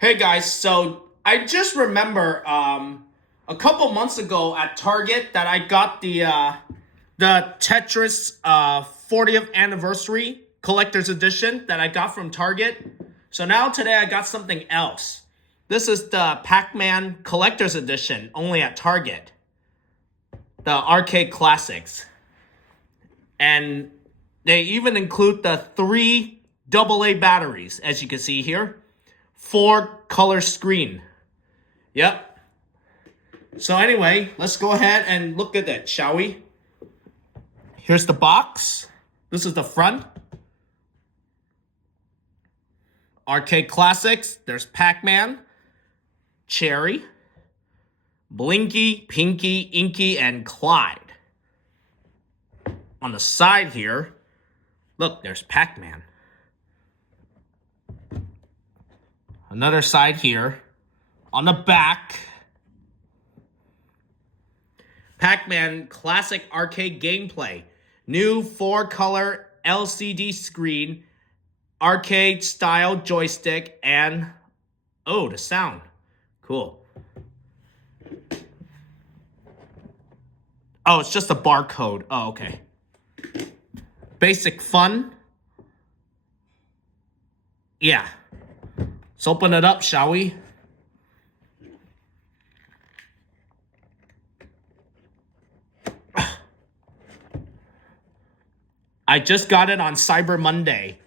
Hey guys, so I just remember a couple months ago at Target that I got the Tetris 40th anniversary collector's edition that I got from Target. So now today I got something else. This is the Pac-Man collector's edition only at Target. The Arcade Classics. And they even include the 3 AA batteries, as you can see here. 4-color screen. Yep. So anyway, let's go ahead and look at it, shall we? Here's the box. This is the front. Arcade Classics. There's Pac-Man, Cherry, Blinky, Pinky, Inky, and Clyde. On the side here, look, there's Pac-Man. Another side here. On the back, Pac-Man Classic Arcade Gameplay. New 4-color LCD screen, arcade-style joystick, and... oh, the sound. Cool. Oh, it's just a barcode. Oh, okay. Basic fun. Yeah. Let's open it up, shall we? I just got it on Cyber Monday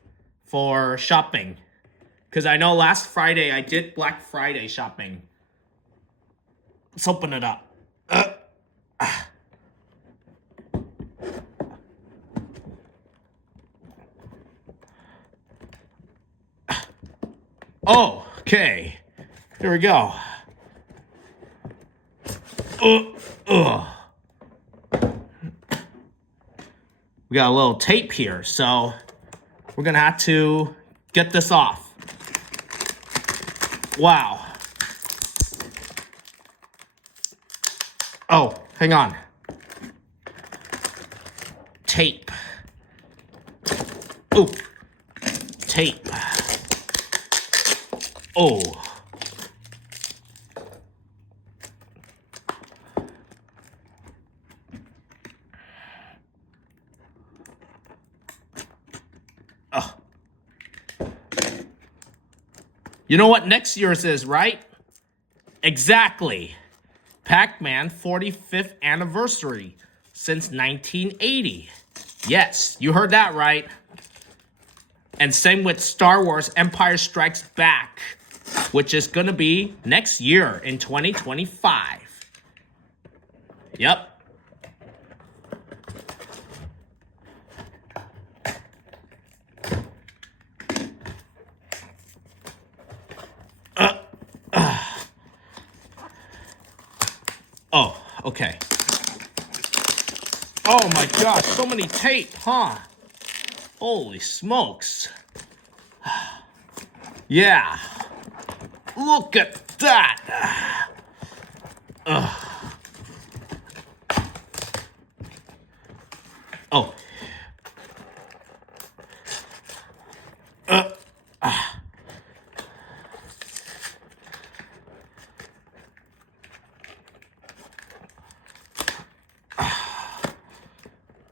for shopping. Because I know last Friday I did Black Friday shopping. Let's open it up. Oh, okay. Here we go. We got a little tape here, so we're gonna have to get this off. Wow. Oh, hang on. Tape. Ooh. Tape. Oh. Oh. You know what next year's is, right? Exactly. Pac-Man 45th anniversary since 1980. Yes, you heard that right. And same with Star Wars Empire Strikes Back, which is going to be next year in 2025. Yep. Oh, okay. Oh my gosh, so many tape, huh? Holy smokes. Yeah. Look at that. Oh.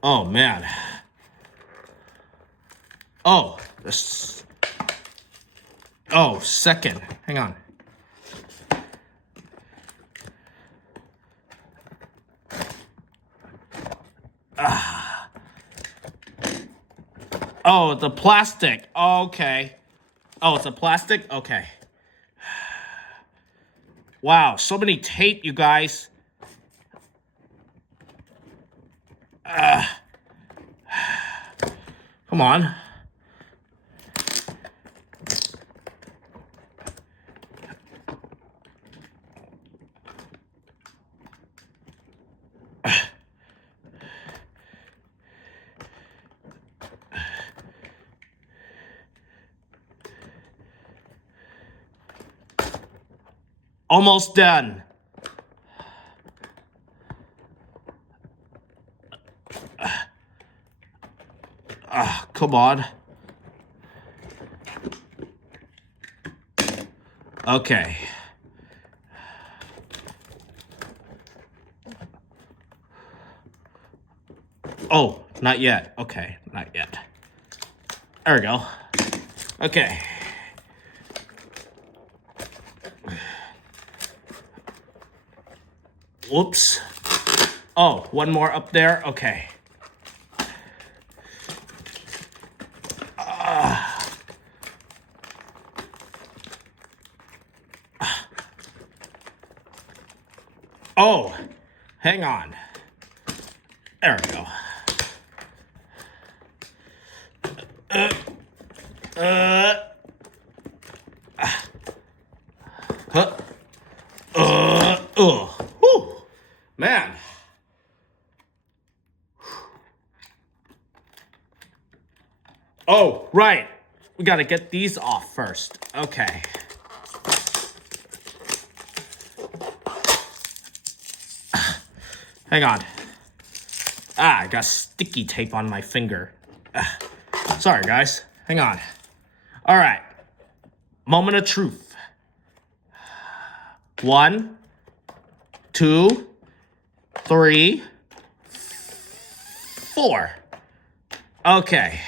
Oh, man. Oh, this... oh, second. Hang on. Oh, the plastic. Okay. Oh, it's a plastic? Okay. Wow, so many tape, you guys. Come on. Almost done. Come on. Okay. Oh, not yet. Okay, not yet. There we go. Okay. Whoops. Oh, one more up there. Okay. Oh, hang on. There we go. Whew. Man. Oh, right. We gotta get these off first. Okay. Hang on. I got sticky tape on my finger. Sorry, guys. Hang on. All right. Moment of truth. 1, 2, 3, 4. Okay.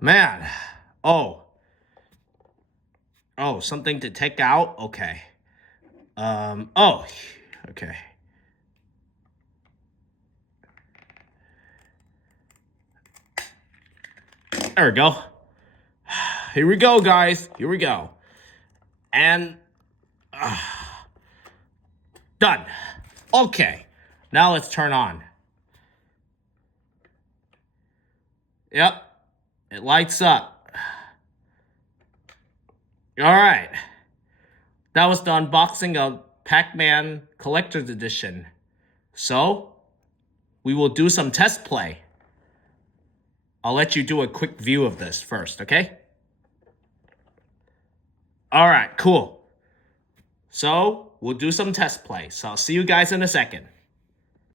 Man. Oh. Oh, something to take out? Okay. Oh. Okay. There we go. Here we go, guys. Here we go. And done. Okay. Now let's turn on. Yep. It lights up. All right. That was the unboxing of Pac-Man Collector's Edition. So, we will do some test play. I'll let you do a quick view of this first, okay? All right, cool. So, we'll do some test play. So, I'll see you guys in a second.